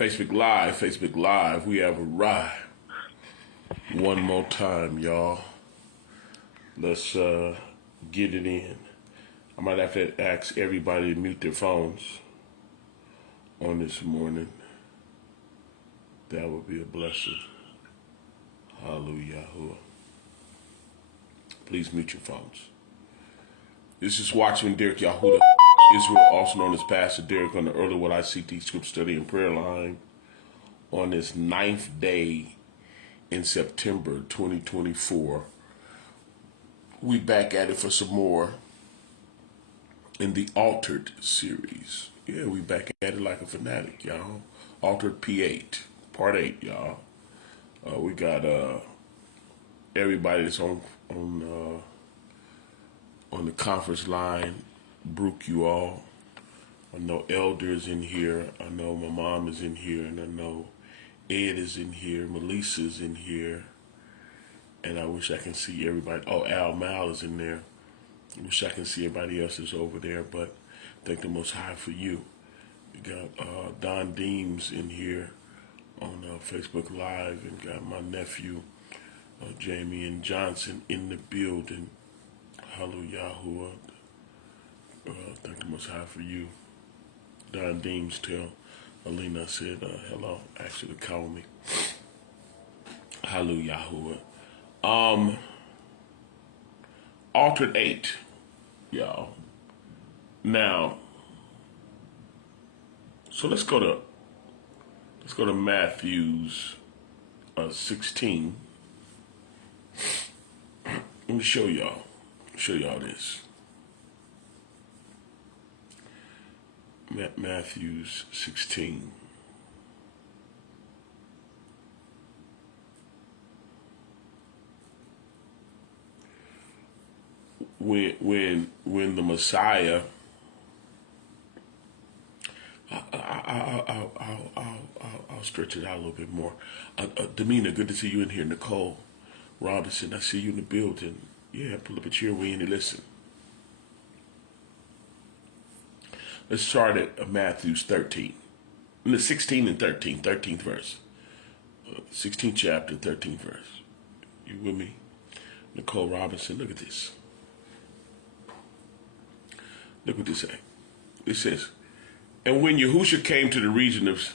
Facebook Live, we have arrived. One more time, y'all. Let's get it in. I might have to ask everybody to mute their phones on this morning. That would be a blessing. Hallelujah. Please mute your phones. This is Watchman Derrick Yisrael, also known as Pastor Derrick, on the Early What I CT Script Study and Prayer Line on this 9th day in September 2024. We back at it for some more in the Altered series. Yeah, we back at it like a fanatic, y'all. Altered P8, part 8, y'all. We got everybody that's on the conference line. Brooke, you all. I know Elder is in here. I know my mom is in here, and I know Ed is in here. Melissa's in here, and I wish I can see everybody. Oh, Al Mal is in there. I wish I can see everybody else is over there, but thank the Most High for you. We got Don Deems in here on Facebook Live, and got my nephew Jamie and Johnson in the building. Hallelujah. Thank the Most High for you. Don Deems tell Alina I said hello. Actually call me. Hallelujah. Altered 8, y'all. Now, so let's go to Matthew's 16. Let me show y'all this. Matthew's 16. When the Messiah, I'll stretch it out a little bit more. Demina, good to see you in here. Nicole Robinson, I see you in the building. Yeah, pull up a chair, we in and listen. Let's start at Matthew's 13. In the 16 and 13, 13th verse. 16th chapter, 13th verse. You with me? Nicole Robinson, look at this. Look what this says. It says, and when Yahushua came to the region of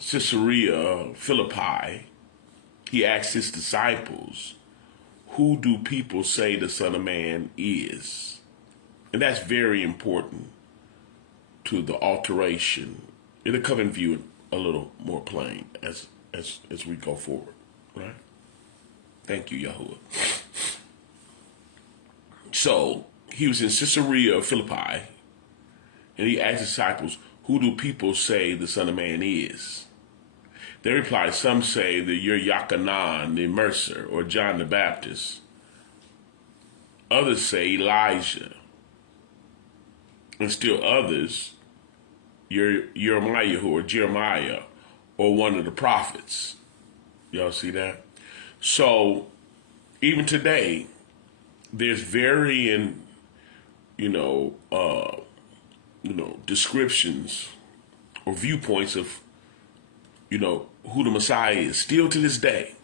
Caesarea Philippi, he asked his disciples, who do people say the Son of Man is? And that's very important to the alteration. It'll come in view a little more plain as we go forward, right? Thank you, Yahuwah. So he was in Caesarea Philippi, and he asked his disciples, who do people say the Son of Man is? They replied, some say that you're Yachanan the Mercer, or John the Baptist. Others say Elijah. And still others, you're Jeremiah, or one of the prophets. Y'all see that? So even today, there's varying, descriptions or viewpoints of, who the Messiah is. Still to this day,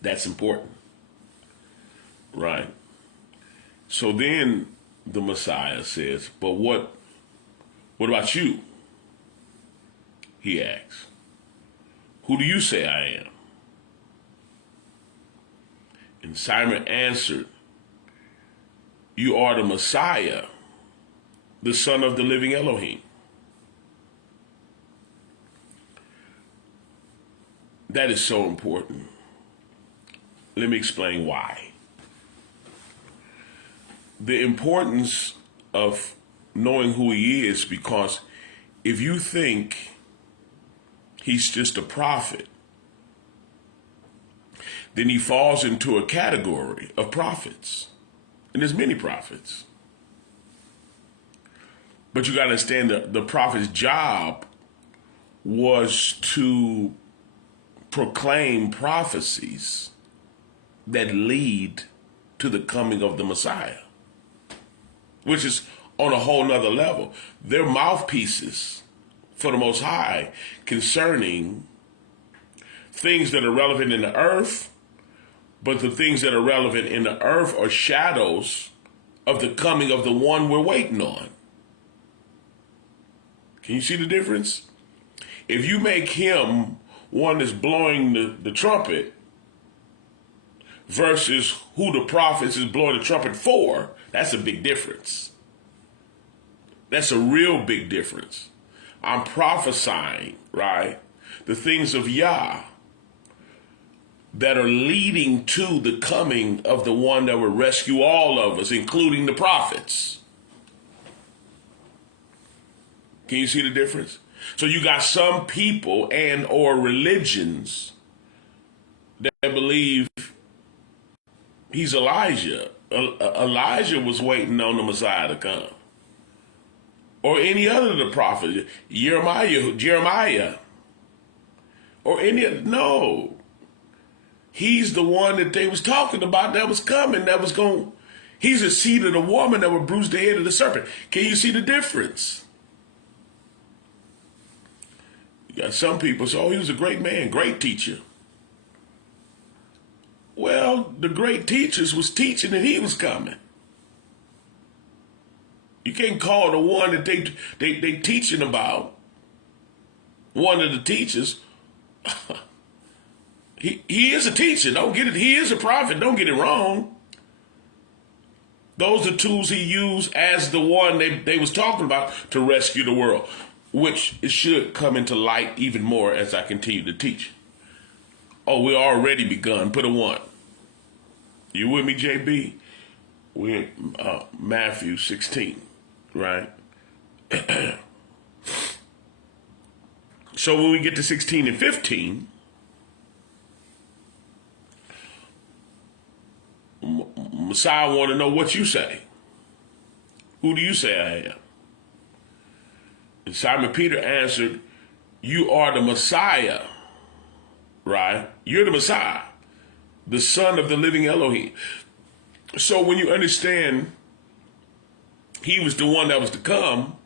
that's important, right? So then the Messiah says, but what about you? He asks, who do you say I am? And Simon answered, you are the Messiah, the Son of the living Elohim. That is so important. Let me explain why. The importance of knowing who he is, because if you think he's just a prophet, then he falls into a category of prophets. And there's many prophets. But you got to understand that the prophet's job was to proclaim prophecies that lead to the coming of the Messiah, which is on a whole nother level. They're mouthpieces for the Most High concerning things that are relevant in the earth, but the things that are relevant in the earth are shadows of the coming of the one we're waiting on. Can you see the difference? If you make him one that's blowing the trumpet versus who the prophets is blowing the trumpet for, that's a big difference. That's a real big difference. I'm prophesying, right, the things of Yah that are leading to the coming of the one that will rescue all of us, including the prophets. Can you see the difference? So you got some people and or religions that believe he's Elijah. Elijah was waiting on the Messiah to come. Or any other of the prophets, Jeremiah, or any other. No. He's the one that they was talking about that was coming, that was going. He's the seed of the woman that would bruise the head of the serpent. Can you see the difference? You got some people say, oh, he was a great man, great teacher. Well, the great teachers was teaching that he was coming. You can't call the one that they teaching about one of the teachers. He is a teacher. Don't get it. He is a prophet. Don't get it wrong. Those are tools he used as the one they was talking about to rescue the world, which it should come into light even more as I continue to teach. Oh, we already begun. Put a 1. You with me, JB? We're in Matthew 16, right? So when we get to 16 and 15, Messiah want to know what you say. Who do you say I am? And Simon Peter answered, you are the Messiah, right? You're the Messiah, the Son of the living Elohim. So when you understand he was the one that was to come,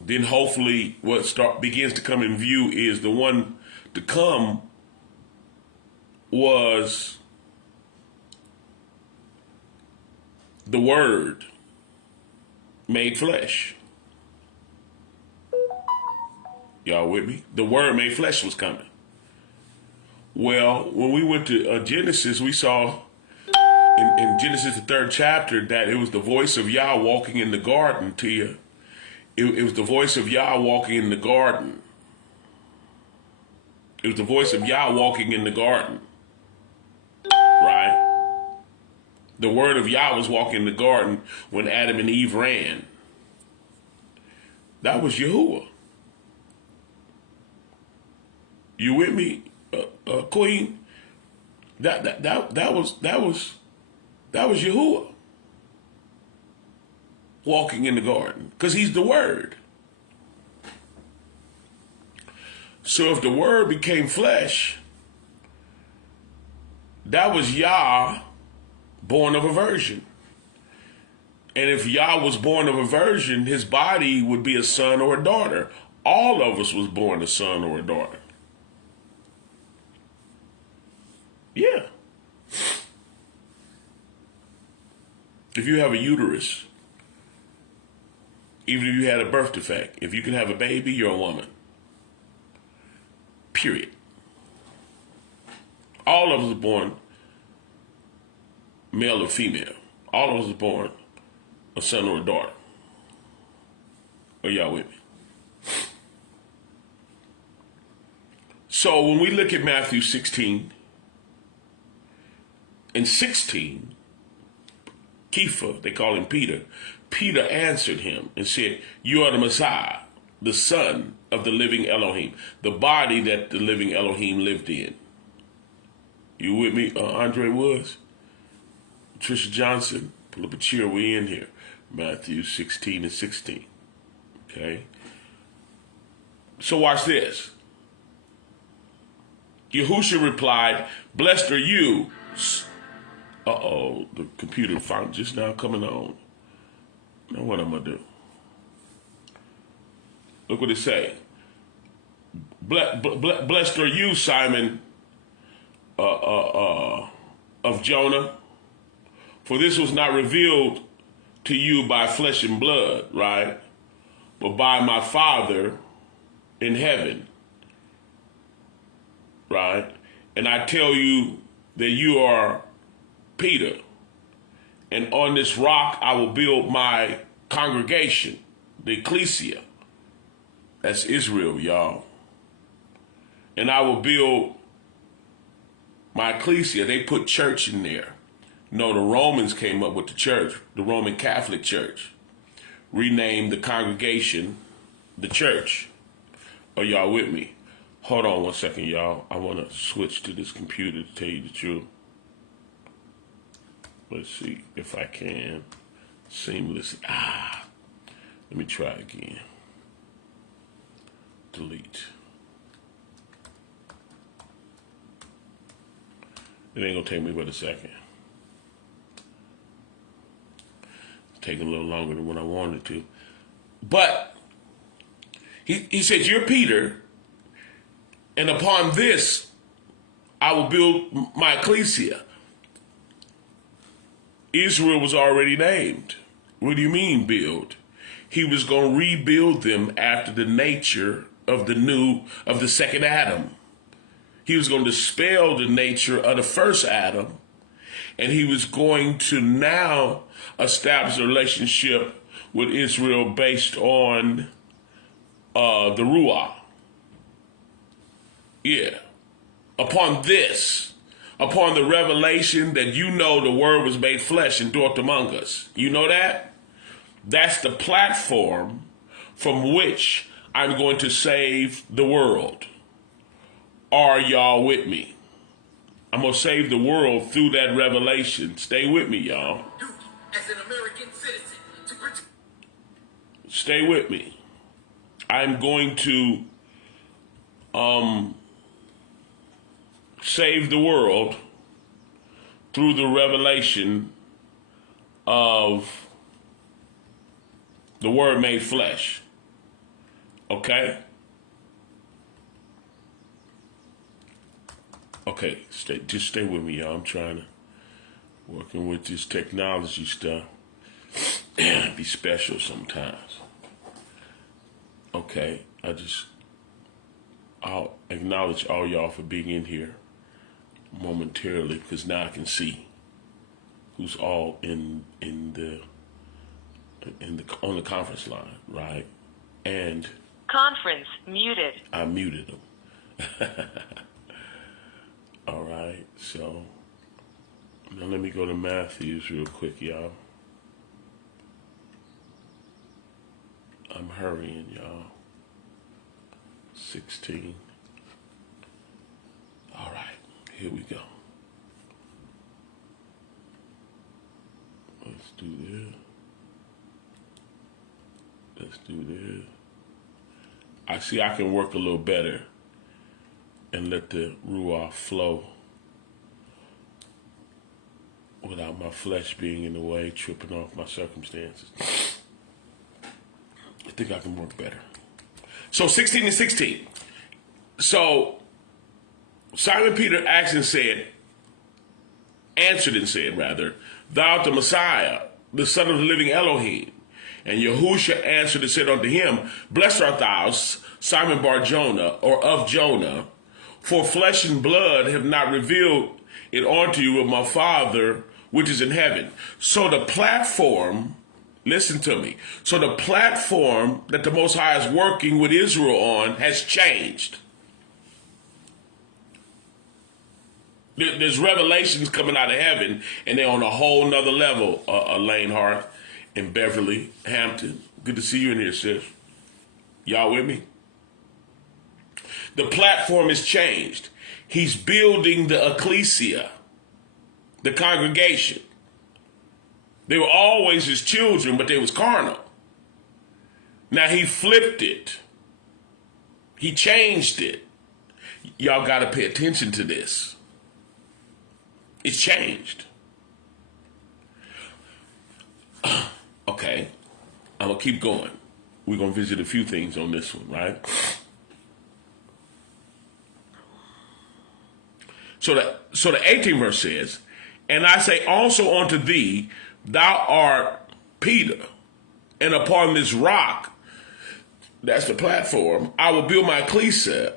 then hopefully what begins to come in view is the one to come was the Word made flesh. Y'all with me? The Word made flesh was coming. Well, when we went to Genesis, we saw in Genesis, the 3rd chapter, that it was the voice of Yah walking in the garden to you. It was the voice of Yah walking in the garden. It was the voice of Yah walking in the garden. Right? The word of Yah was walking in the garden when Adam and Eve ran. That was Yahuwah. You with me, Queen? That was Yahuwah walking in the garden, because he's the Word. So if the Word became flesh, that was Yah born of a virgin. And if Yah was born of a virgin, his body would be a son or a daughter. All of us was born a son or a daughter. Yeah. If you have a uterus, even if you had a birth defect, if you can have a baby, you're a woman. Period. All of us are born male or female. All of us are born a son or a daughter. Are y'all with me? So when we look at Matthew 16 and 16, Kepha, they call him Peter, Peter answered him and said, you are the Messiah, the Son of the living Elohim, the body that the living Elohim lived in. You with me, Andre Woods? Trisha Johnson, pull up a chair, we in here. Matthew 16 and 16. Okay? So watch this. Yahusha replied, blessed are you, Uh-oh, the computer phone just now coming on. Now what I'm going to do? Look what it say. Blessed are you, Simon of Jonah, for this was not revealed to you by flesh and blood, right? But by my Father in heaven, right? And I tell you that you are Peter, and on this rock I will build my congregation, the ecclesia. That's Israel, y'all. And I will build my ecclesia. They put church in there. No, the Romans came up with the church, the Roman Catholic Church. Renamed the congregation the church. Are y'all with me? Hold on one second, y'all. I want to switch to this computer to tell you the truth. Let's see if I can. Seamless. Let me try again. Delete. It ain't gonna take me but a second. It's taking a little longer than what I wanted to. But he said, you're Peter, and upon this I will build my ecclesia. Israel was already named. What do you mean build? He was going to rebuild them after the nature of the second Adam. He was going to dispel the nature of the first Adam, and he was going to now establish a relationship with Israel based on the Ruah. Yeah. Upon the revelation that the word was made flesh and dwelt among us. You know that? That's the platform from which I'm going to save the world. Are y'all with me? I'm going to save the world through that revelation. Stay with me, y'all. Duty as an American citizen to protect. Stay with me. I'm going to save the world through the revelation of the word made flesh. Okay? Okay, just stay with me, y'all. I'm trying to working with this technology stuff. Be special sometimes. Okay, I'll acknowledge all y'all for being in here momentarily, because now I can see who's all on the conference line, right? And conference muted. I muted them. All right, so now let me go to Matthews real quick, y'all. I'm hurrying, y'all. 16. All right, here we go. Let's do this. Let's do this. I see I can work a little better and let the Ruach flow without my flesh being in the way, tripping off my circumstances. I think I can work better. So 16 and 16. So Simon Peter answered and said, thou art the Messiah, the Son of the living Elohim. And Yahusha answered and said unto him, blessed art thou, Simon Bar Jonah, or of Jonah, for flesh and blood have not revealed it unto you, but my Father which is in heaven. So the platform, listen to me, so the platform that the Most High is working with Israel on has changed. There's revelations coming out of heaven, and they're on a whole nother level. Elaine Hart in Beverly, Hampton. Good to see you in here, sis. Y'all with me? The platform has changed. He's building the ecclesia, the congregation. They were always his children, but they was carnal. Now he flipped it. He changed it. Y'all got to pay attention to this. It's changed. going to keep going. We're going to visit a few things on this one, right? So the 18th verse says, and I say also unto thee, thou art Peter, and upon this rock, that's the platform, I will build my ecclesia,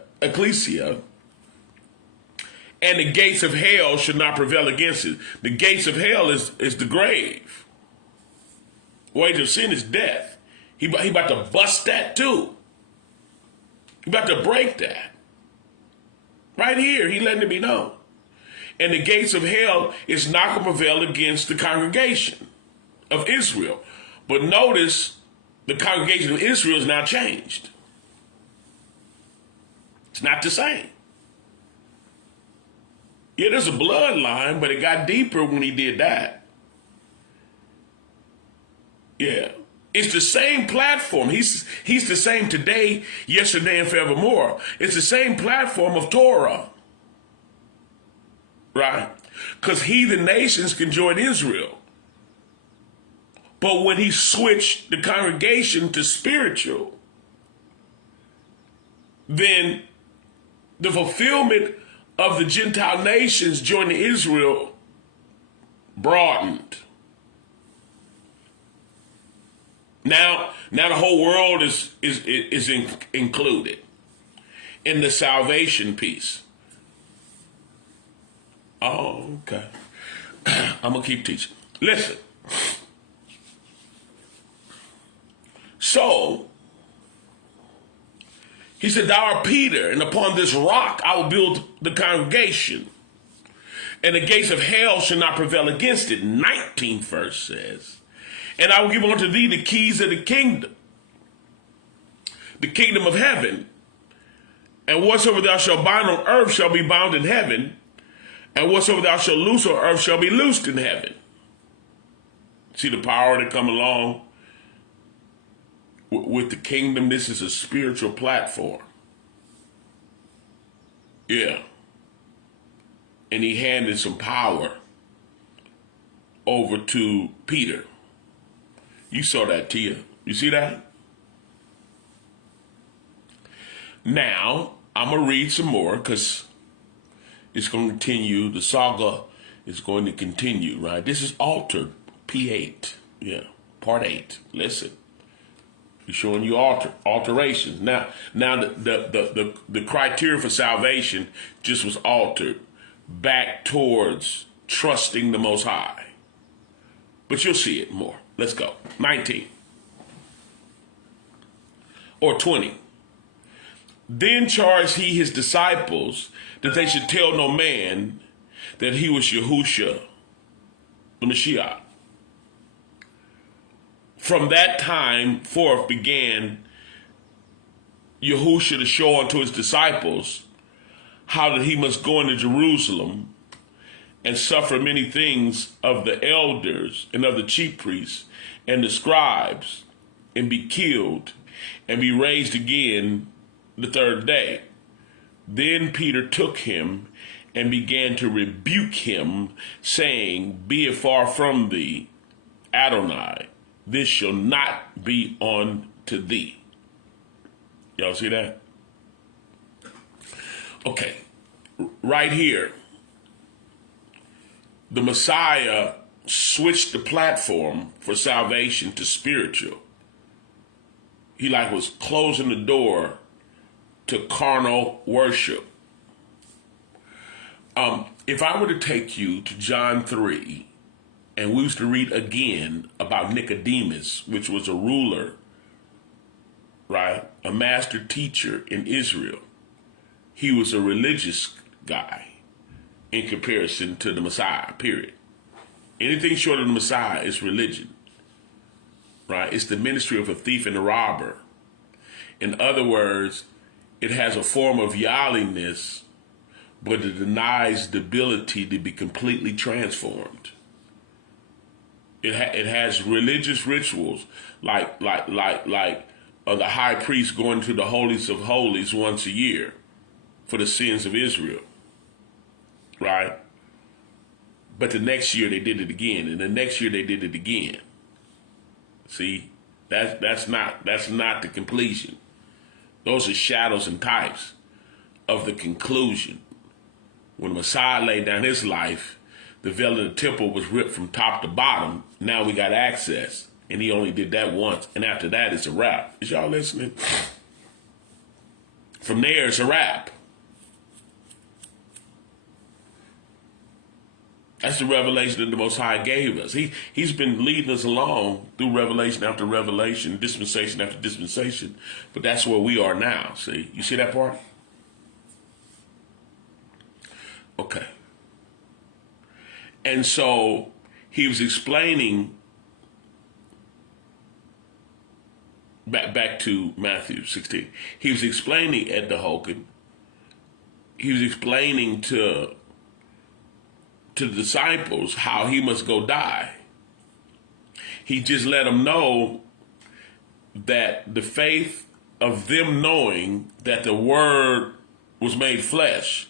and the gates of hell should not prevail against it. The gates of hell is the grave. Wage of sin is death. He about to bust that too. He about to break that. Right here, he letting it be known. And the gates of hell is not going to prevail against the congregation of Israel. But notice, the congregation of Israel is now changed. It's not the same. Yeah, there's a bloodline, but it got deeper when he did that. Yeah. It's the same platform. He's the same today, yesterday, and forevermore. It's the same platform of Torah. Right? Because heathen nations can join Israel. But when he switched the congregation to spiritual, then the fulfillment of the Gentile nations joining Israel broadened. Now the whole world is included in the salvation piece. Oh, okay. I'm going to keep teaching. Listen. So, he said, thou art Peter, and upon this rock I will build the congregation, and the gates of hell shall not prevail against it. 19th verse says, and I will give unto thee the keys of the kingdom of heaven, and whatsoever thou shalt bind on earth shall be bound in heaven, and whatsoever thou shalt loose on earth shall be loosed in heaven. See the power that come along with the kingdom. This is a spiritual platform. Yeah. And he handed some power over to Peter. You saw that, Tia. You see that? Now, I'm going to read some more because it's going to continue. The saga is going to continue, right? This is altered, P8. Yeah, part 8. Listen. He's showing you alterations. Now the criteria for salvation just was altered back towards trusting the Most High. But you'll see it more. Let's go. 19. Or 20. Then charged he his disciples that they should tell no man that he was Yahushua, the Mashiach. From that time forth began Yahushua to show unto his disciples how that he must go into Jerusalem and suffer many things of the elders and of the chief priests and the scribes, and be killed and be raised again the third day. Then Peter took him and began to rebuke him, saying, Be it far from thee, Adonai, this shall not be unto thee. Y'all see that? Okay, right here, the Messiah switched the platform for salvation to spiritual. He was closing the door to carnal worship. If I were to take you to John 3, and we used to read again about Nicodemus, which was a ruler, right? A master teacher in Israel. He was a religious guy in comparison to the Messiah, period. Anything short of the Messiah is religion, right? It's the ministry of a thief and a robber. In other words, it has a form of yahliness, but it denies the ability to be completely transformed. It has religious rituals like the high priest going to the holies of holies once a year for the sins of Israel, right? But the next year they did it again, and the next year they did it again. See, That's not the completion. Those are shadows and types of the conclusion. When Messiah laid down his life, the veil of the temple was ripped from top to bottom. Now we got access. And he only did that once. And after that, it's a wrap. Is y'all listening? From there, it's a wrap. That's the revelation that the Most High gave us. He's been leading us along through revelation after revelation, dispensation after dispensation. But that's where we are now. See? You see that part? Okay. And so he was explaining, back to Matthew 16. He was explaining Ed DeHoken. He was explaining to the disciples how he must go die. He just let them know that the faith of them knowing that the word was made flesh,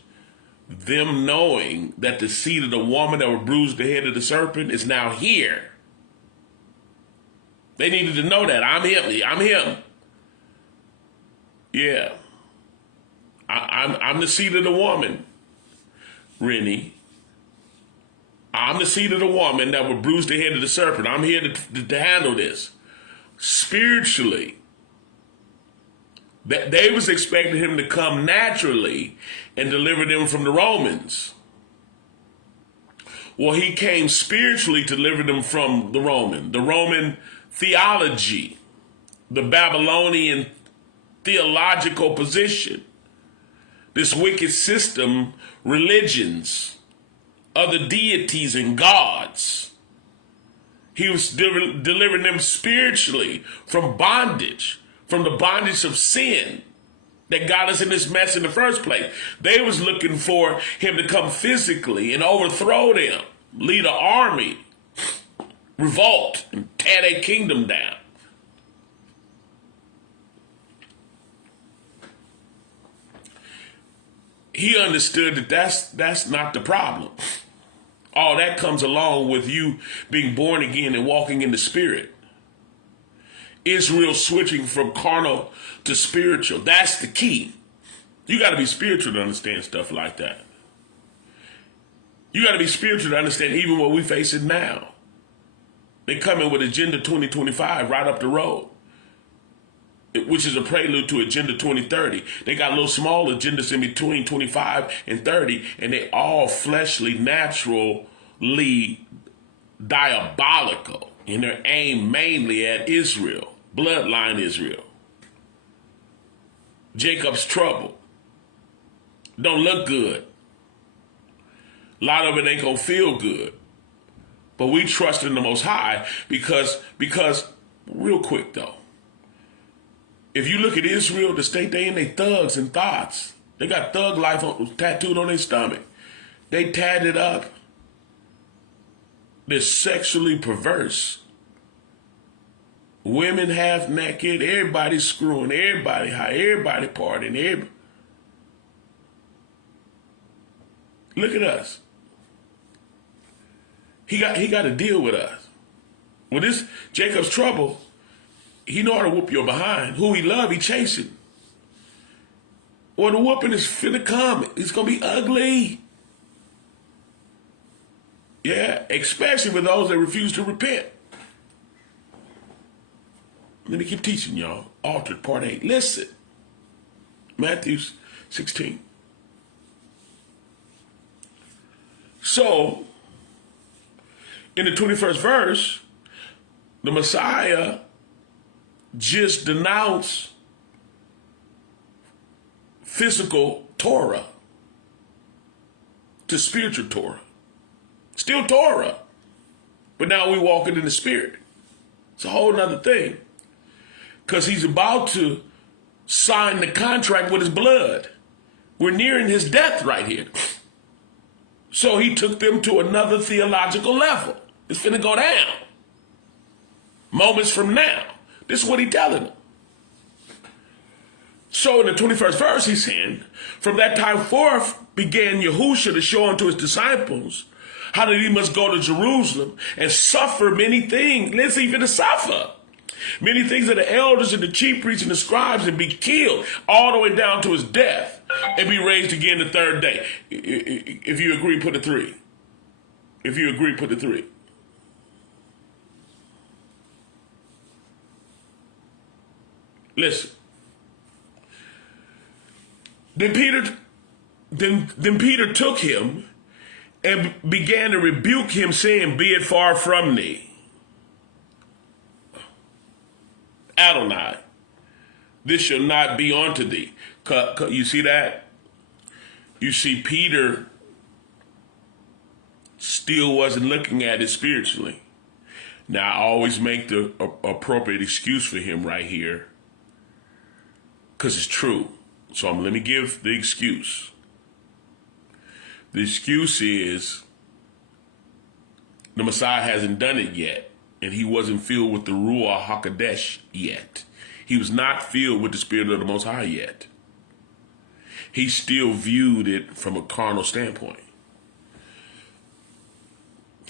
them knowing that the seed of the woman that would bruise the head of the serpent is now here. They needed to know that. I'm him. I'm him. Yeah. I'm the seed of the woman, Rennie. I'm the seed of the woman that would bruise the head of the serpent. I'm here to handle this. Spiritually, they was expecting him to come naturally and deliver them from the Romans. Well, he came spiritually to deliver them from the Roman theology, the Babylonian theological position, this wicked system, religions, other deities and gods. He was delivering them spiritually from bondage, from the bondage of sin that got us in this mess in the first place. They was looking for him to come physically and overthrow them, lead an army, revolt, and tear their kingdom down. He understood that that's not the problem. All that comes along with you being born again and walking in the spirit. Israel switching from carnal to spiritual. That's the key. You got to be spiritual to understand stuff like that. You got to be spiritual to understand even what we're facing now. They come in with Agenda 2025 right up the road, which is a prelude to Agenda 2030. They got little small agendas in between 25 and 30, and they all fleshly, naturally diabolical. And they're aimed mainly at Israel, bloodline Israel. Jacob's trouble. Don't look good. A lot of it ain't gonna feel good. But we trust in the Most High because real quick though, if you look at Israel, the state they in, they thugs and thoughts. They got thug life tattooed on their stomach. They tatted up. They're sexually perverse. Women half naked, everybody screwing, everybody high, everybody partying, everybody. Look at us. He got to deal with us. With this Jacob's trouble, he know how to whoop your behind. Who he love, he chasing. Or the whooping is finna come. It's gonna be ugly. Yeah, especially with those that refuse to repent. Let me keep teaching y'all. Altered part 8. Listen. Matthew 16. So, in the 21st verse, the Messiah just denounced physical Torah to spiritual Torah. Still Torah, but now we walking in the spirit. It's a whole nother thing. Because he's about to sign the contract with his blood. We're nearing his death right here. So he took them to another theological level. It's finna go down. Moments from now. This is what he's telling them. So in the 21st verse, he's saying, from that time forth began Yahushua to show unto his disciples how that he must go to Jerusalem and suffer many things. Let's even to suffer. Many things of the elders and the chief priests and the scribes and be killed all the way down to his death and be raised again the third day. If you agree, put a 3. If you agree, put a 3. Listen. Then Peter took him and began to rebuke him, saying, "Be it far from thee, Adonai, this shall not be unto thee." You see that? You see, Peter still wasn't looking at it spiritually. Now, I always make the appropriate excuse for him right here, because it's true. So let me give the excuse. The excuse is the Messiah hasn't done it yet, and he wasn't filled with the Ruach HaKodesh yet. He was not filled with the Spirit of the Most High yet. He still viewed it from a carnal standpoint.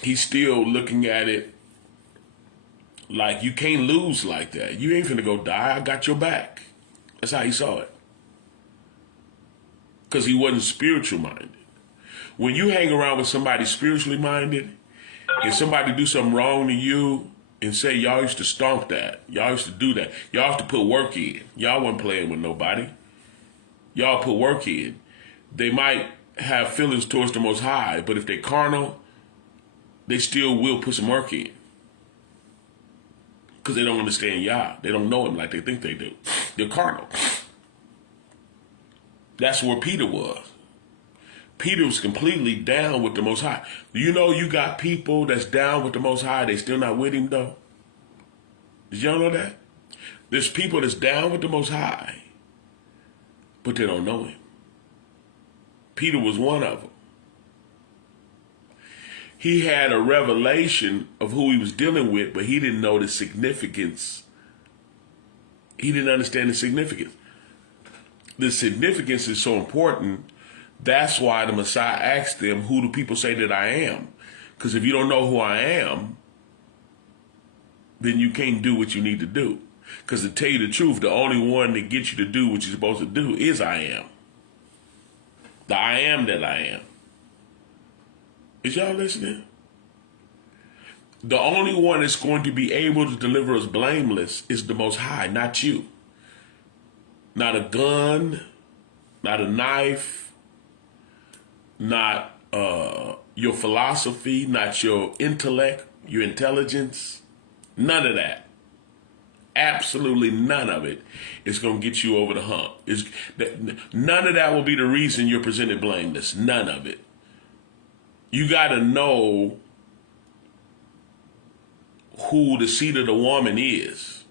He's still looking at it like, you can't lose like that. You ain't finna go die. I got your back. That's how he saw it. Because he wasn't spiritual minded. When you hang around with somebody spiritually minded, and somebody do something wrong to you and say, y'all used to stomp that, y'all used to do that, y'all have to put work in. Y'all wasn't playing with nobody. Y'all put work in. They might have feelings towards the Most High, but if they're carnal, they still will put some work in. Because they don't understand Yah. They don't know him like they think they do. They're carnal. That's where Peter was. Peter was completely down with the Most High. Do you know you got people that's down with the Most High, they still not with him though? Did y'all know that? There's people that's down with the Most High, but they don't know him. Peter was one of them. He had a revelation of who he was dealing with, but he didn't know the significance. He didn't understand the significance. The significance is so important. That's why the Messiah asked them, who do people say that I am? Because if you don't know who I am, then you can't do what you need to do. Because to tell you the truth, the only one that gets you to do what you're supposed to do is I am. The I am that I am. Is y'all listening? The only one that's going to be able to deliver us blameless is the Most High, not you. Not a gun, not a knife, not your philosophy, not your intellect, your intelligence. None of that. Absolutely none of it is going to get you over the hump. None of that will be the reason you're presented blameless. None of it. You got to know who the seed of the woman is.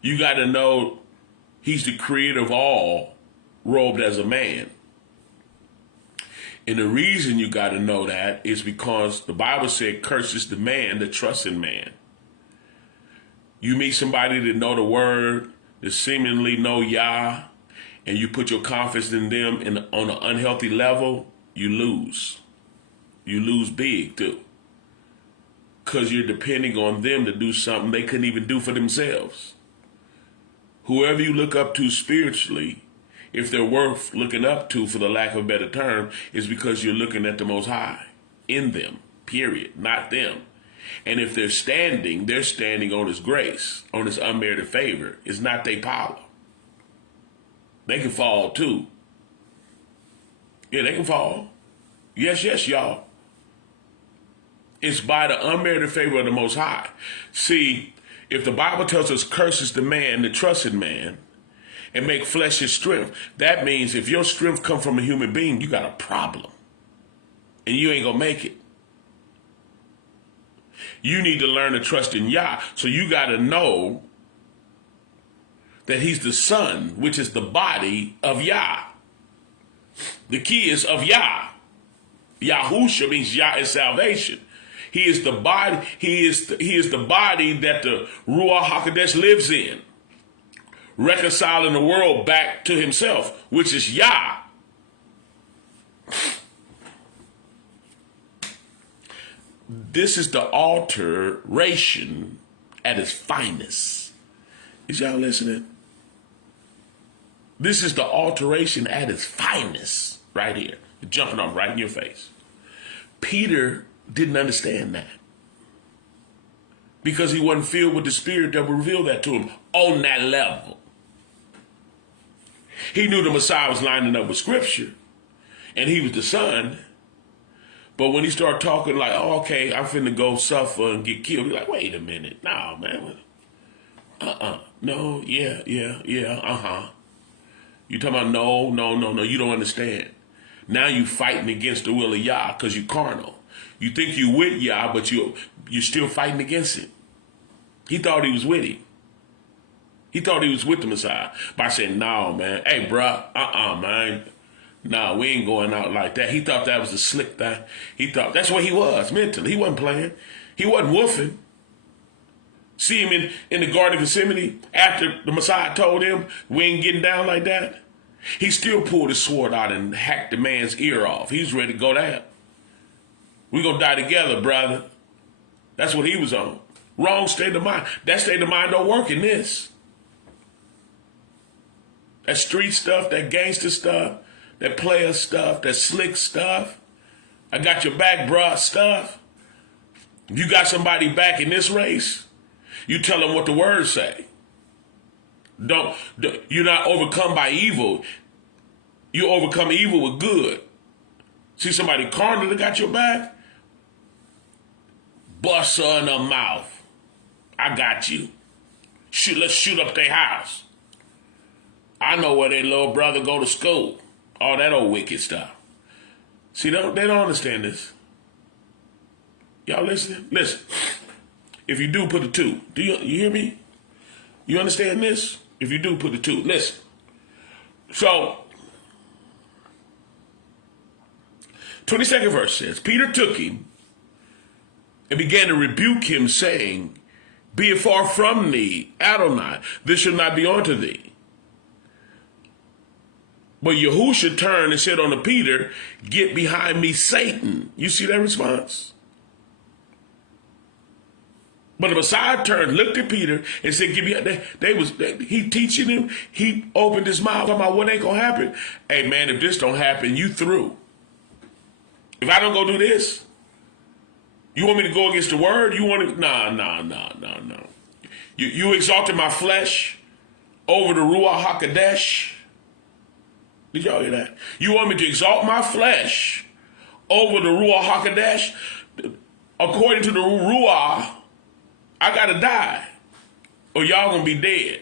You got to know he's the creator of all, robed as a man. And the reason you got to know that is because the Bible said, curses the man that trusts in man. You meet somebody that know the word, that seemingly know Yah, and you put your confidence in them on an unhealthy level, you lose. You lose big too. Because you're depending on them to do something they couldn't even do for themselves. Whoever you look up to spiritually, if they're worth looking up to, for the lack of a better term, is because you're looking at the Most High in them, period, not them. And if they're standing on his grace, on his unmerited favor. It's not their power. They can fall too. Yeah, they can fall. Yes, y'all. It's by the unmerited favor of the Most High. See, if the Bible tells us curses the man that trusts in man and make flesh his strength, that means if your strength comes from a human being, you got a problem. And you ain't gonna make it. You need to learn to trust in Yah. So you got to know that he's the son, which is the body of Yah. The key is of Yah. Yahusha means Yah is salvation. He is the body. He is the body that the Ruach HaKodesh lives in, reconciling the world back to himself, which is Yah. This is the alteration at its finest. Is y'all listening? This is the alteration at its finest right here. Jumping off right in your face. Peter didn't understand that because he wasn't filled with the Spirit that would reveal that to him on that level. He knew the Messiah was lining up with Scripture and he was the Son. But when he started talking like, oh, okay, I'm finna go suffer and get killed, he's like, wait a minute. No, man. No, yeah. You talking about no, you don't understand. Now you fighting against the will of Yah because you carnal. You think you with Yah, but you're still fighting against it. He thought he was with him. He thought he was with the Messiah by saying, no, man. Hey, bruh, man. No, we ain't going out like that. He thought that was a slick thing. He thought that's what he was mentally. He wasn't playing. He wasn't woofing. See him in the Garden of Gethsemane after the Messiah told him we ain't getting down like that. He still pulled his sword out and hacked the man's ear off. He was ready to go down. We gonna die together, brother. That's what he was on. Wrong state of mind. That state of mind don't work in this. That street stuff, that gangster stuff, that player stuff, that slick stuff. I got your back, bruh stuff. If you got somebody back in this race, you tell them what the words say. You're not overcome by evil. You overcome evil with good. See somebody carnal that got your back? Bust her in the mouth. I got you. Let's shoot up their house. I know where their little brother go to school. All that old wicked stuff. See, they don't understand this. Y'all listening? Listen. If you do, put a 2. Do you hear me? You understand this? If you do, put a 2. Listen. So, 22nd verse says, Peter took him and began to rebuke him, saying, be it far from thee, Adonai, this shall not be unto thee. But Yahushua turned and said unto Peter, get behind me, Satan. You see that response? But the Messiah turned, looked at Peter, and said, "Give me." He teaching him. He opened his mouth talking about what ain't gonna happen. Hey man, if this don't happen, you through. If I don't go do this, you want me to go against the word? You want to? No. You exalted my flesh over the Ruach HaKodesh. Did y'all hear that? You want me to exalt my flesh over the Ruach HaKodesh? According to the Ruach, I gotta die, or y'all gonna be dead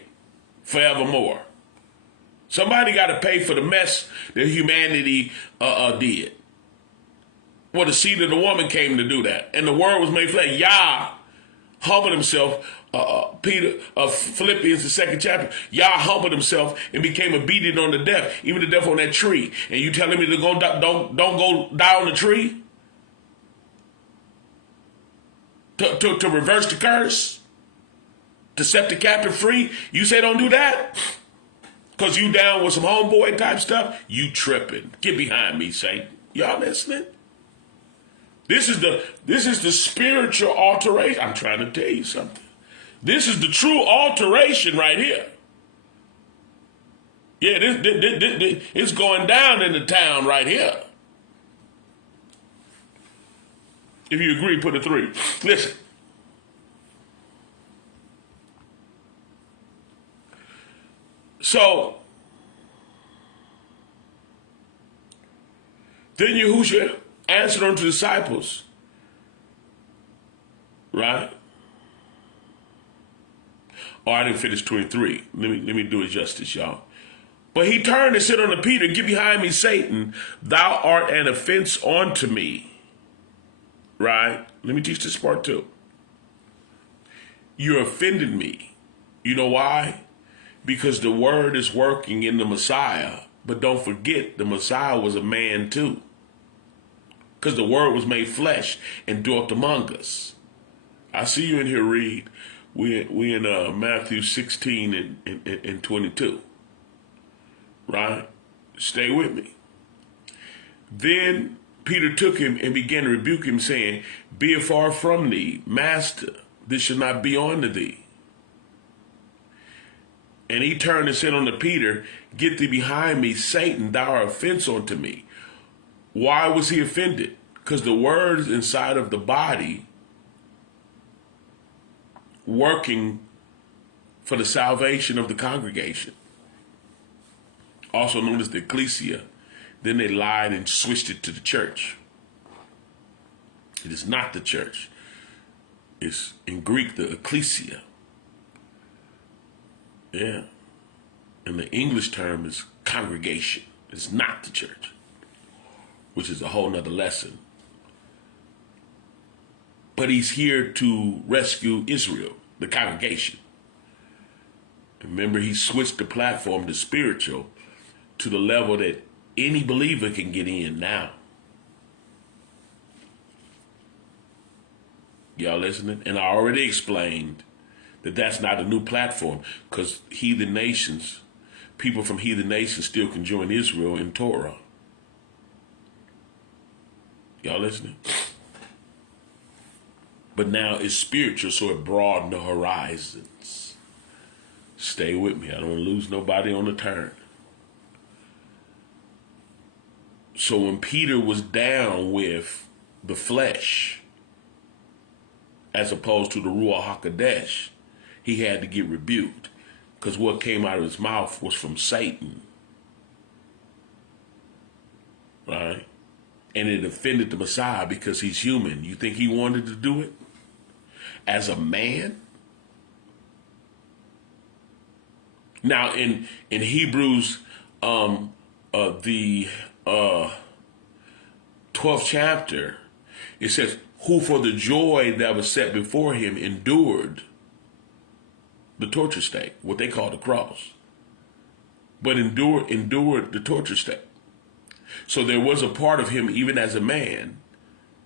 forevermore. Somebody gotta pay for the mess that humanity did. Well, the seed of the woman came to do that, and the word was made flesh. Yah humbled himself. Philippians, the 2nd chapter. Yah humbled himself and became obedient on the death, even the death on that tree. And you telling me to go don't go die on the tree? To reverse the curse? To set the captive free? You say don't do that? Because you down with some homeboy type stuff? You tripping. Get behind me, Satan. Y'all listening? This is the spiritual alteration. I'm trying to tell you something. This is the true alteration right here. Yeah, this it's going down in the town right here. If you agree, put a 3. Listen. So, then Yahushua answered unto the disciples, right? Oh, I didn't finish 23. Let me do it justice, y'all. But he turned and said unto Peter, get behind me, Satan. Thou art an offense unto me. Right? Let me teach this part too. You offended me. You know why? Because the word is working in the Messiah. But don't forget, the Messiah was a man too. Because the word was made flesh and dwelt among us. I see you in here, read. We in Matthew 16 and 22. Right? Stay with me. Then Peter took him and began to rebuke him, saying, be it far from thee, Master, this shall not be unto thee. And he turned and said unto Peter, Get thee behind me, Satan, thou art offense unto me. Why was he offended? Because the words inside of the body working for the salvation of the congregation, also known as the ecclesia. Then they lied and switched it to the church. It is not the church. It's in Greek, the ecclesia. Yeah. And the English term is congregation. It's not the church, which is a whole nother lesson. But he's here to rescue Israel, the congregation. Remember, he switched the platform to spiritual to the level that any believer can get in now. Y'all listening? And I already explained that that's not a new platform, because heathen nations, people from heathen nations still can join Israel in Torah. Y'all listening? But now it's spiritual, so it broadened the horizons. Stay with me. I don't want to lose nobody on the turn. So when Peter was down with the flesh, as opposed to the Ruach HaKodesh, he had to get rebuked, because what came out of his mouth was from Satan. Right? And it offended the Messiah because he's human. You think he wanted to do it? As a man? Now in Hebrews, the 12th chapter, it says, who for the joy that was set before him endured the torture stake, what they call the cross, but endured the torture stake. So there was a part of him, even as a man,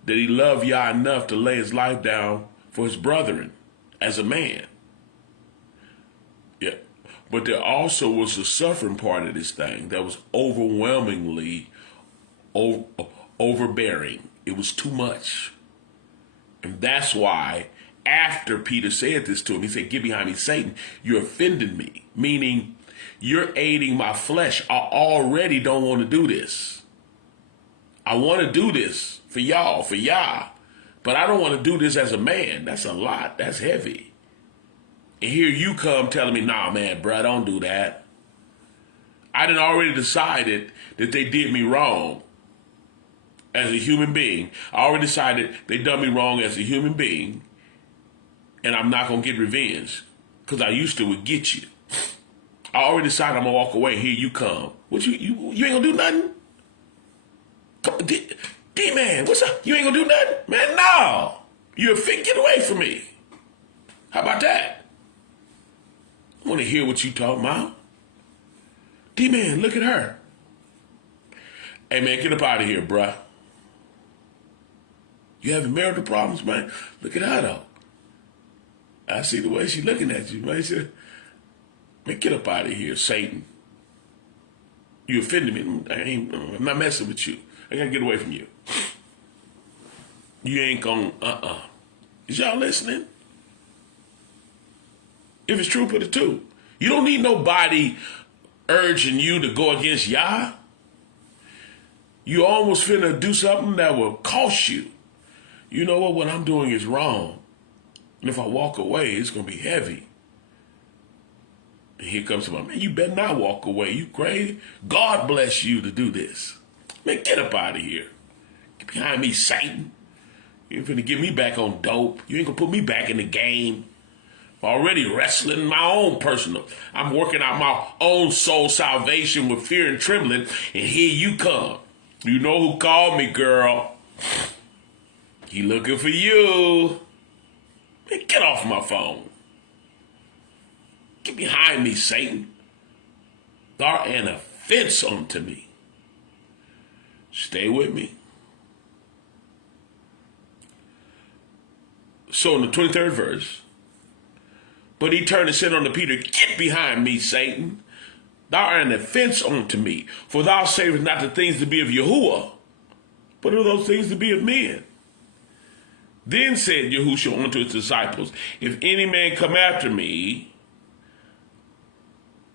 that he loved Yah enough to lay his life down for his brethren as a man. Yeah. But there also was a suffering part of this thing that was overwhelmingly overbearing. It was too much. And that's why after Peter said this to him, he said, Get behind me, Satan. You're offending me. Meaning, you're aiding my flesh. I already don't want to do this. I want to do this for y'all, for Yah. But I don't want to do this as a man. That's a lot. That's heavy. And here you come telling me, nah, man, bro, don't do that. I done already decided that they did me wrong as a human being. I already decided they done me wrong as a human being. And I'm not going to get revenge, because I used to would get you. I already decided I'm going to walk away. Here you come. What you ain't going to do nothing? D-man, what's up? You ain't going to do nothing? Man, no. You're a fit. Get away from me. How about that? I want to hear what you talking about. D-man, look at her. Hey, man, get up out of here, bruh. You having marital problems, man? Look at her, though. I see the way she's looking at you, man. Man, get up out of here, Satan. You offended me. I'm not messing with you. I gotta get away from you. You ain't gonna, Is y'all listening? If it's true, put it too. You don't need nobody urging you to go against Yah. You almost finna do something that will cost you. You know what I'm doing is wrong. And if I walk away, it's going to be heavy. And here comes somebody, man, you better not walk away. You crazy? God bless you to do this. Man, get up out of here. Get behind me, Satan. You ain't finna get me back on dope. You ain't going to put me back in the game. I'm already wrestling my own personal. I'm working out my own soul salvation with fear and trembling. And here you come. You know who called me, girl. He looking for you. Man, get off my phone. Get behind me, Satan. Thou art an offense unto me. Stay with me. So in the 23rd verse, but he turned and said unto Peter, Get behind me, Satan. Thou art an offense unto me, for thou savest not the things to be of Yahuwah, but of those things to be of men. Then said Yahushua unto his disciples, If any man come after me, let him come after me, and let him not hinder me. For I came not to destroy, but to fulfill the scriptures.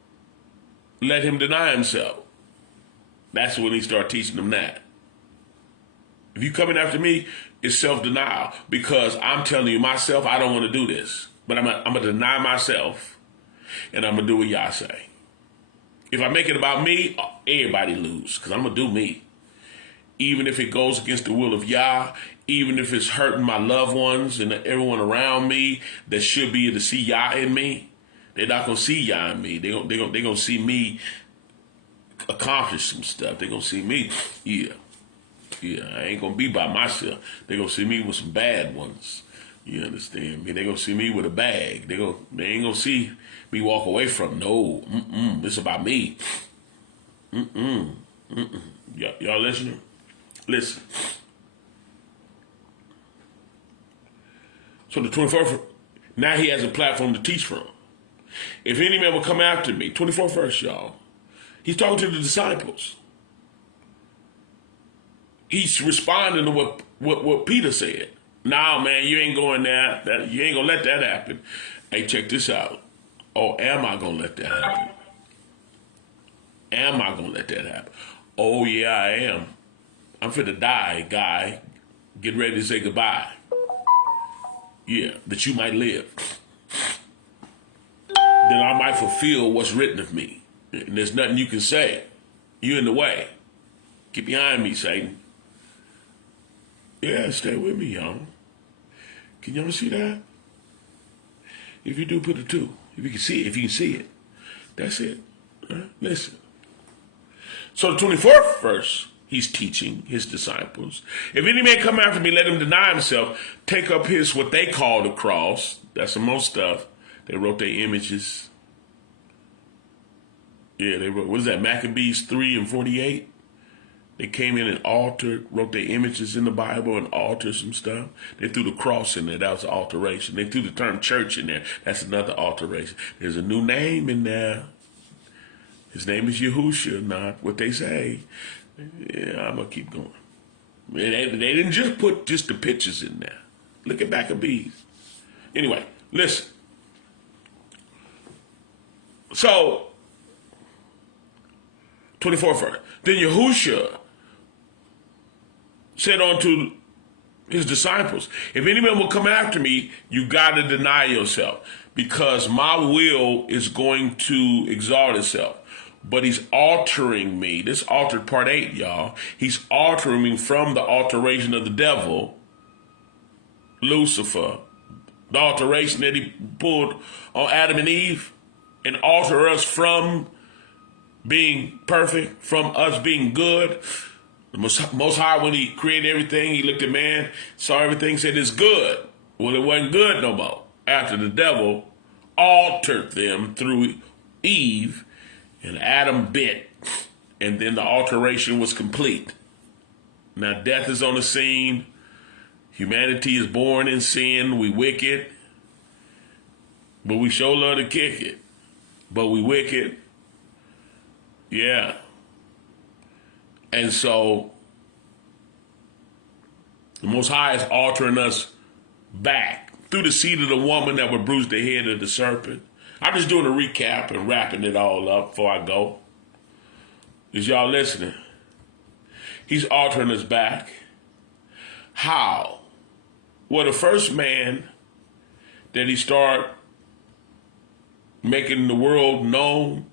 let him deny himself. That's when he started teaching them that. If you coming after me, it's self-denial, because I'm telling you myself, I don't want to do this. But I'm going to deny myself, and I'm going to do what y'all say. If I make it about me, everybody lose, because I'm going to do me. Even if it goes against the will of Yah, even if it's hurting my loved ones and everyone around me that should be able to see Yah in me, they're not going to see Yah in me. They're going to see me accomplish some stuff. They're going to see me, I ain't going to be by myself. They're going to see me with some bad ones. You understand me? They're going to see me with a bag. They ain't going to see me walk away from, no, this is about me. Y'all listening? Listen. So the 24th, now he has a platform to teach from. If any man will come after me, 24th verse, y'all. He's talking to the disciples. He's responding to what Peter said. Nah, man, you ain't going there. You ain't going to let that happen. Hey, check this out. Oh, am I going to let that happen? Am I going to let that happen? Oh, yeah, I am. I'm finna die, guy. Get ready to say goodbye. Yeah, that you might live. Then I might fulfill what's written of me. And there's nothing you can say. You're in the way. Get behind me, Satan. Yeah, stay with me, y'all. Can y'all see that? If you do, put a 2. If you can see it, that's it. Listen. So the 24th verse, he's teaching his disciples. If any man come after me, let him deny himself, take up his, what they call the cross. That's some more stuff. They wrote their images. Yeah, they wrote, what is that, Maccabees 3:48? They came in and altered, wrote their images in the Bible and altered some stuff. They threw the cross in there. That was an alteration. They threw the term church in there. That's another alteration. There's a new name in there. His name is Yahushua, not what they say. Yeah, I'm going to keep going. They didn't just put just the pictures in there. Look at Maccabees. Anyway, listen. So, 24th verse. Then Yahushua said unto his disciples, if any man will come after me, you got to deny yourself, because my will is going to exalt itself. But he's altering me. This altered part 8, y'all. He's altering me from the alteration of the devil, Lucifer, the alteration that he pulled on Adam and Eve, and alter us from being perfect, from us being good. The Most High, when he created everything, he looked at man, saw everything, said it's good. Well, it wasn't good no more. After the devil altered them through Eve, and Adam bit, and then the alteration was complete. Now death is on the scene. Humanity is born in sin. We wicked, but we sure love to kick it. But we wicked. Yeah. And so the Most High is altering us back through the seed of the woman that would bruise the head of the serpent. I'm just doing a recap and wrapping it all up before I go. Is y'all listening? He's altering us back. How? Well, the first man that he started making the world known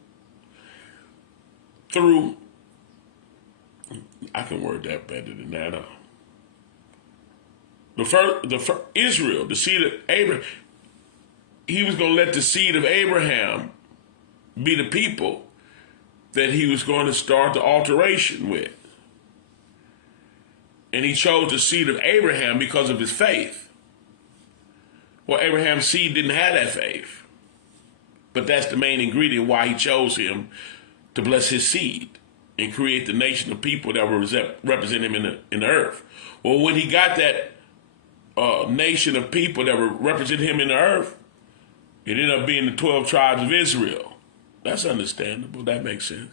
through, I can word that better than that. The first Israel, the seed of Abraham, he was going to let the seed of Abraham be the people that he was going to start the alteration with. And he chose the seed of Abraham because of his faith. Well, Abraham's seed didn't have that faith. But that's the main ingredient why he chose him to bless his seed and create the nation of people that will represent him in the earth. Well, when he got that nation of people that will represent him in the earth, it ended up being the 12 tribes of Israel. That's understandable. That makes sense.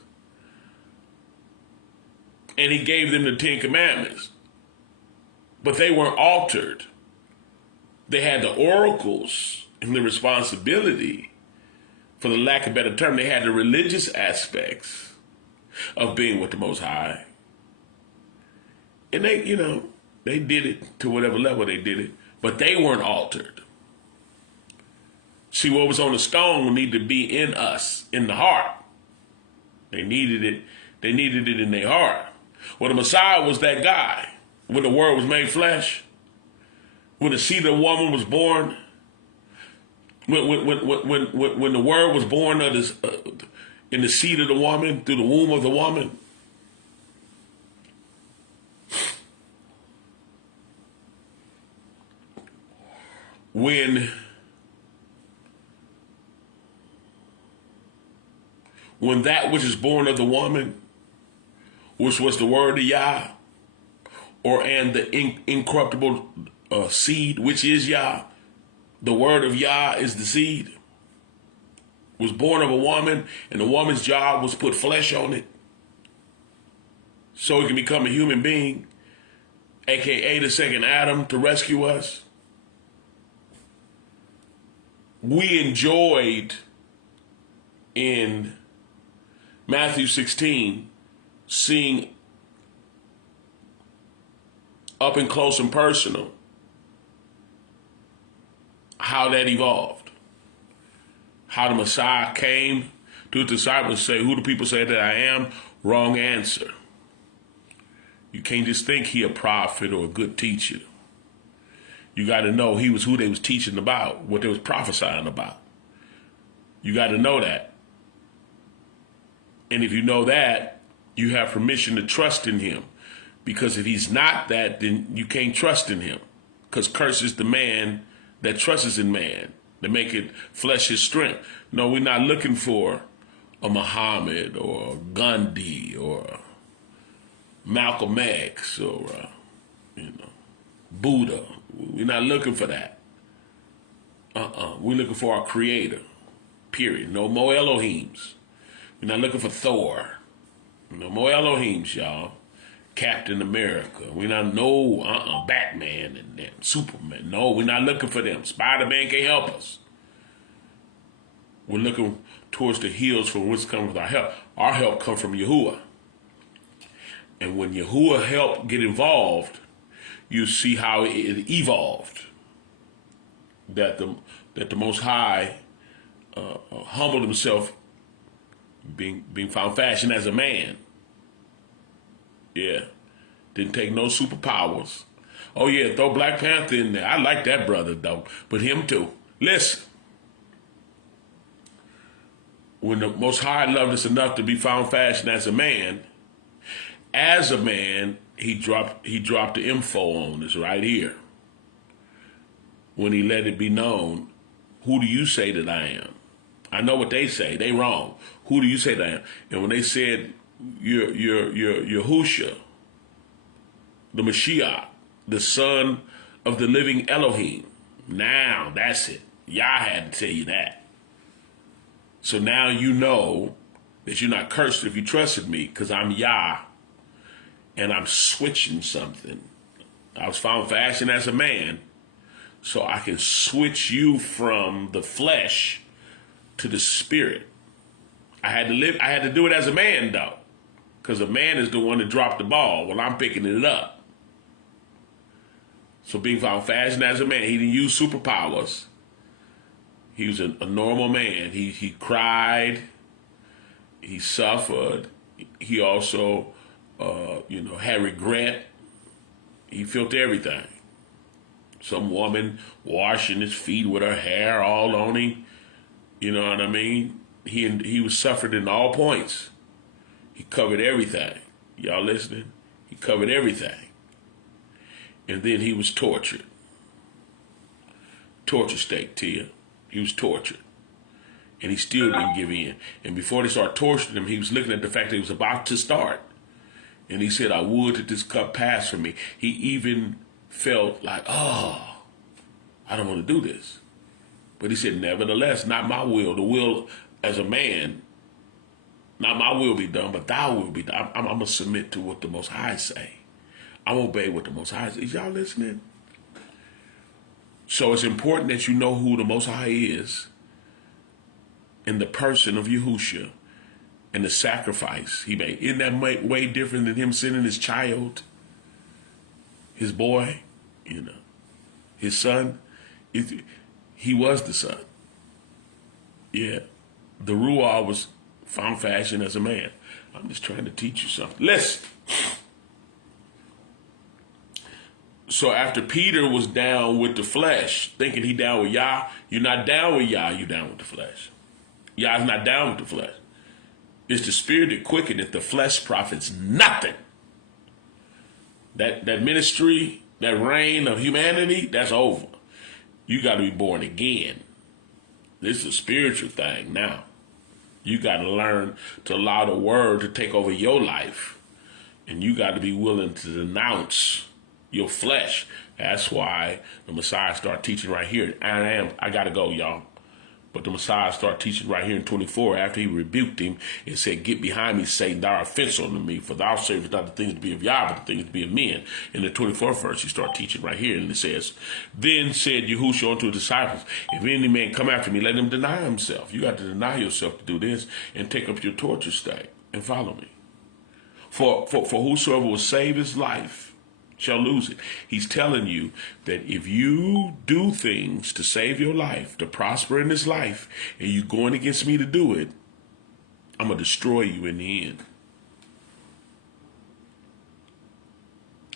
And he gave them the 10 commandments. But they weren't altered. They had the oracles and the responsibility For the lack of a better term, they had the religious aspects of being with the Most High. And they, they did it to whatever level they did it, but they weren't altered. See, what was on the stone needed to be in us, in the heart. They needed it. They needed it in their heart. Well, the Messiah was that guy. When the Word was made flesh, when the seed of the woman was born, when the Word was born of this, in the seed of the woman, through the womb of the woman. When that which is born of the woman, which was the word of Yah, and the incorruptible seed, which is Yah, the word of Yah is the seed, was born of a woman, and the woman's job was put flesh on it so it can become a human being, aka the second Adam, to rescue us. We enjoyed in Matthew 16 seeing up and close and personal how that evolved. How the Messiah came to his disciples and say, who do people say that I am? Wrong answer. You can't just think he a prophet or a good teacher. You got to know he was who they was teaching about, what they was prophesying about. You got to know that. And if you know that, you have permission to trust in him. Because if he's not that, then you can't trust in him. Because curse is the man that trusts in man, to make it flesh his strength. No, we're not looking for a Muhammad or a Gandhi or Malcolm X or Buddha. We're not looking for that. We're looking for our creator. Period. No more Elohims. We're not looking for Thor. No more Elohims, y'all. Captain America. We're not Batman and them. Superman. No, we're not looking for them. Spider-Man can't help us. We're looking towards the hills from which comes our help. Our help comes from Yahuwah. And when Yahuwah helped get involved, you see how it evolved. That the Most High humbled himself, being found fashioned as a man. Yeah. Didn't take no superpowers. Oh yeah, throw Black Panther in there. I like that brother though. But him too. Listen. When the Most High loved us enough to be found fashioned as a man, he dropped the info on us right here. When he let it be known, who do you say that I am? I know what they say. They wrong. Who do you say that I am? And when they said you're Yahusha, the Mashiach, the son of the living Elohim. Now that's it. Yah had to tell you that. So now you know that you're not cursed if you trusted me, because I'm Yah and I'm switching something. I was found fashioned as a man, so I can switch you from the flesh to the spirit. I had to do it as a man though, because a man is the one that dropped the ball while I'm picking it up. So being found fashioned as a man, he didn't use superpowers. He was a normal man. He cried. He suffered. He also, had regret. He felt everything. Some woman washing his feet with her hair all on him. You know what I mean? He was suffered in all points. He covered everything. Y'all listening? He covered everything. And then he was tortured. Torture stake, Tia. He was tortured. And he still didn't give in. And before they started torturing him, he was looking at the fact that he was about to start. And he said, I would that this cup pass from me. He even felt like, I don't want to do this. But he said, nevertheless, not my will. The will as a man, not my will be done, but thy will be done. I'm going to submit to what the Most High say. I'm going to obey what the Most High says. Is y'all listening? So it's important that you know who the Most High is. in the person of Yahushua and the sacrifice he made. Isn't that way different than him sending his child, his boy, his son? He was the son. Yeah. The Ruah was found fashioned as a man. I'm just trying to teach you something. Listen. So after Peter was down with the flesh, thinking he down with Yah, you're not down with Yah, you're down with the flesh. Yah's not down with the flesh. It's the spirit that quickeneth, the flesh profits nothing. That ministry, that reign of humanity, that's over. You got to be born again. This is a spiritual thing now. You got to learn to allow the word to take over your life. And you got to be willing to denounce your flesh. That's why the Messiah started teaching right here. I got to go, y'all. But the Messiah started teaching right here in 24 after he rebuked him and said, "Get behind me, Satan, thou art offensive unto me, for thou servest not the things to be of Yah, but the things to be of men." In the 24th verse, he started teaching right here, and it says, "Then said Yahushua unto his disciples, if any man come after me, let him deny himself." You got to deny yourself to do this and take up your torture stake and follow me. For whosoever will save his life shall lose it. He's telling you that if you do things to save your life, to prosper in this life, and you're going against me to do it, I'm going to destroy you in the end.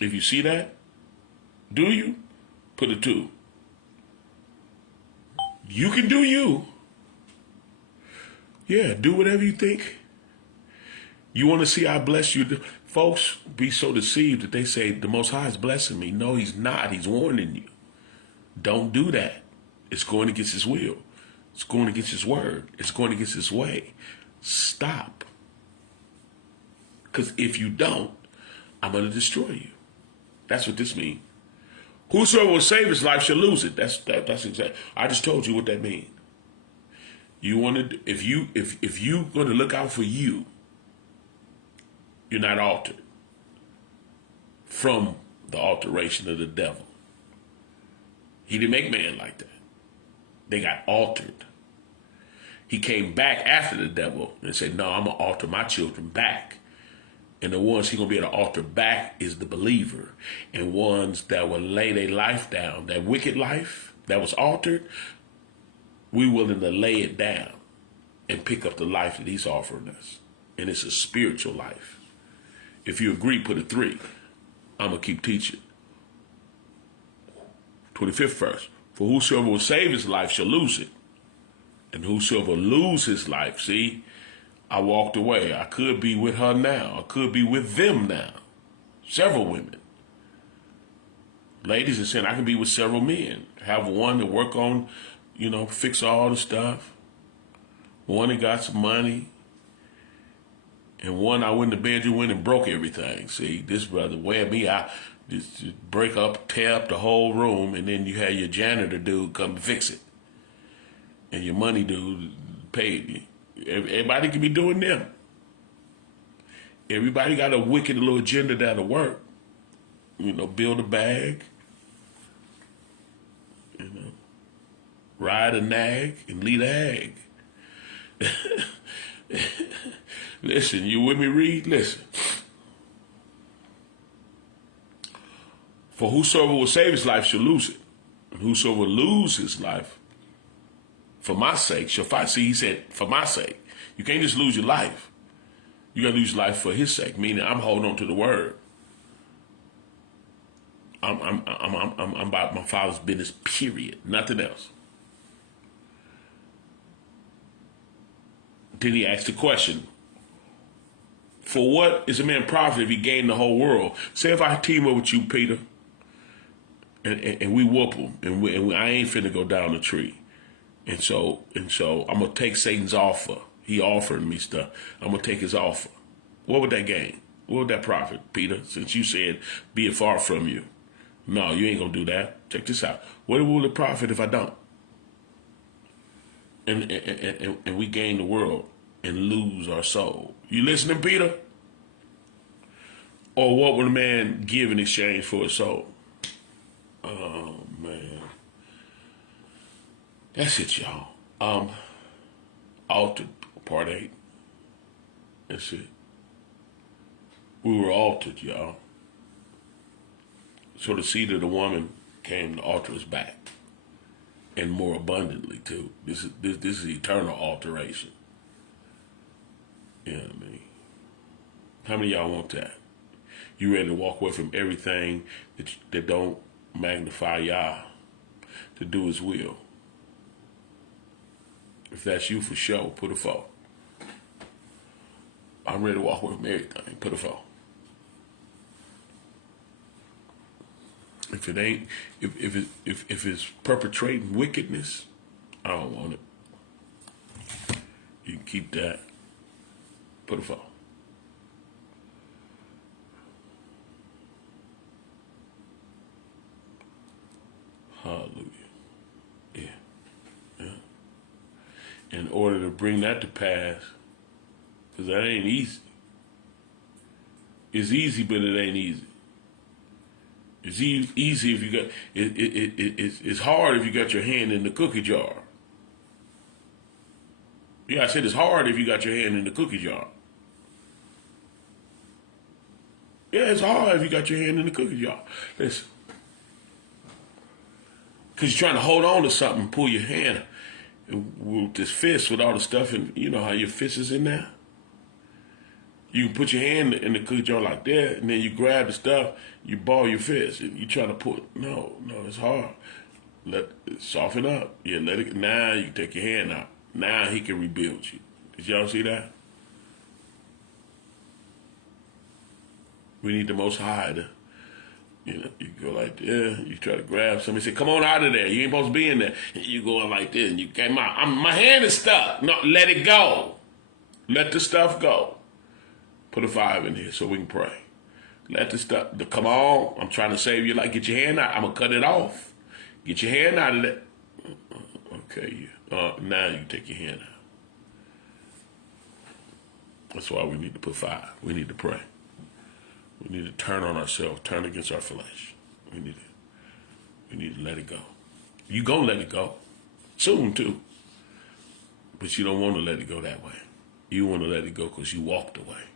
If you see that, do you? Put a 2. You can do you. Yeah, do whatever you think. You want to see I bless you? Folks be so deceived that they say the Most High is blessing me. No, he's not. He's warning you. Don't do that. It's going against his will. It's going against his word. It's going against his way. Stop. Because if you don't, I'm going to destroy you. That's what this means. Whosoever will save his life shall lose it. That's exactly. I just told you what that means. You want to, if you going to look out for you, you're not altered from the alteration of the devil. He didn't make man like that. They got altered. He came back after the devil and said, "No, I'm going to alter my children back." And the ones he's going to be able to alter back is the believer. And ones that will lay their life down, that wicked life that was altered, we willing to lay it down and pick up the life that he's offering us. And it's a spiritual life. If you agree, put a 3. I'm going to keep teaching. 25th verse. For whosoever will save his life shall lose it. And whosoever lose his life, see, I walked away. I could be with her now. I could be with them now. Several women. Ladies are saying I can be with several men. Have one to work on, fix all the stuff. One that got some money. And one I went to bed and broke everything. See, this brother wear me out, just break up, tear up the whole room, and then you have your janitor dude come fix it. And your money dude paid you. Everybody can be doing them. Everybody got a wicked little agenda that'll work. Build a bag. Ride a nag and lead a hag. Listen, you with me, Reed? Listen. For whosoever will save his life shall lose it. And whosoever will lose his life for my sake shall find. See, he said, for my sake. You can't just lose your life. You got to lose your life for his sake, meaning I'm holding on to the word. I'm about my Father's business, period. Nothing else. Then he asked the question, for what is a man profit if he gain the whole world? Say if I team up with you, Peter, and we whoop him, and I ain't finna go down the tree. And so I'm going to take Satan's offer. He offered me stuff. I'm going to take his offer. What would that gain? What would that profit, Peter, since you said, be it far from you? No, you ain't going to do that. Check this out. What will it profit if I don't? And we gain the world and lose our soul. You listening, Peter? Or what would a man give in exchange for his soul? Oh, man. That's it, y'all. Altered, part 8. That's it. We were altered, y'all. So the seed of the woman came to alter us back. And more abundantly, too. This is eternal alteration. You know what I mean? How many of y'all want that? You ready to walk away from everything that don't magnify Yah, to do His will? If that's you, for sure, put a 4. I'm ready to walk away from everything. Put a 4. If it ain't, if it's perpetrating wickedness, I don't want it. You can keep that. Put a 4. Hallelujah. Yeah. In order to bring that to pass, because that ain't easy. It's easy, but it ain't easy. It's easy if you got it's hard if you got your hand in the cookie jar. Yeah, I said it's hard if you got your hand in the cookie jar. Yeah, it's hard if you got your hand in the cookie jar. Listen. Because you're trying to hold on to something, pull your hand with this fist with all the stuff, and you know how your fist is in there? You can put your hand in the cookie jar like that, and then you grab the stuff, you ball your fist, and you try to put, no, it's hard. Let it soften up. Yeah, let it, now you can take your hand out. Now He can rebuild you. Did y'all see that? We need the Most High to, you go like this, you try to grab somebody, say, come on out of there, you ain't supposed to be in there. And you go like this, and you came out, my hand is stuck. No, let it go. Let the stuff go. Put a 5 in here so we can pray. Let the stuff, come on, I'm trying to save your life. Get your hand out, I'm going to cut it off. Get your hand out of that. Okay, now you can take your hand out. That's why we need to put 5. We need to pray. We need to turn on ourselves, turn against our flesh. We need to let it go. You gonna let it go. Soon, too. But you don't want to let it go that way. You want to let it go because you walked away.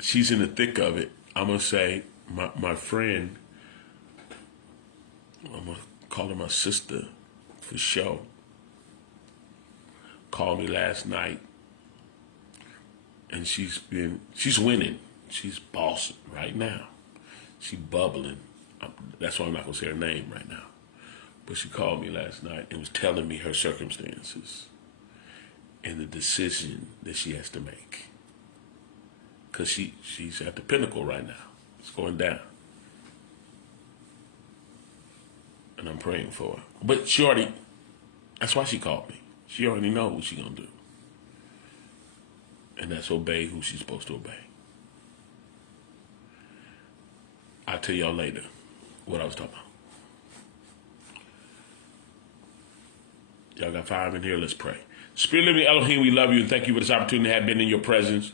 She's in the thick of it. I'm going to say, my friend, I'm going to call her my sister for sure, called me last night, and she's winning. She's bossing right now. She's bubbling. That's why I'm not going to say her name right now. But she called me last night and was telling me her circumstances and the decision that she has to make. Because she's at the pinnacle right now. It's going down. And I'm praying for her. But that's why she called me. She already knows what she's going to do. And that's obey who she's supposed to obey. I'll tell y'all later what I was talking about. Y'all got 5 in here. Let's pray. Spirit living Elohim, we love you and thank you for this opportunity to have been in your presence.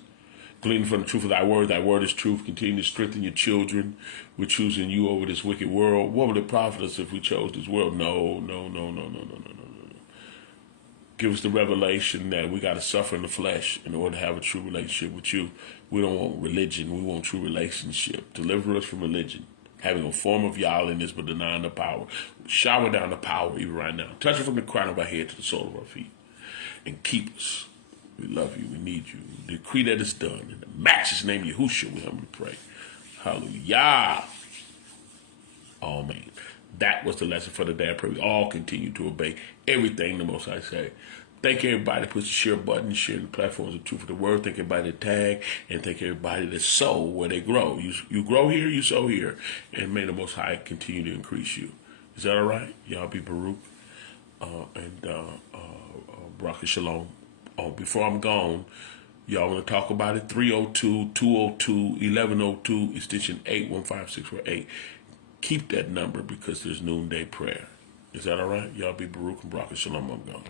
Gleaning from the truth of thy word. Thy word is truth. Continue to strengthen your children. We're choosing you over this wicked world. What would it profit us if we chose this world? No. Give us the revelation that we got to suffer in the flesh in order to have a true relationship with you. We don't want religion. We want true relationship. Deliver us from religion. Having a form of godliness but denying the power. Shower down the power even right now. Touch it from the crown of our head to the sole of our feet. And keep us. We love you. We need you. We decree that it's done. In the matchless name of Yahushua, we humbly pray. Hallelujah. Amen. That was the lesson for the day. I pray we all continue to obey everything the Most High say. Thank everybody that puts the share button, sharing the platforms of truth of the word. Thank everybody that tag, and thank everybody that sow where they grow. You grow here, you sow here. And may the Most High continue to increase you. Is that all right? Y'all be Baruch and Baruch Shalom. Before I'm gone, y'all want to talk about it? 302-202-1102, extension 815648. Keep that number because there's noonday prayer. Is that all right? Y'all be Baruch and Baruch Shalom. I'm gone.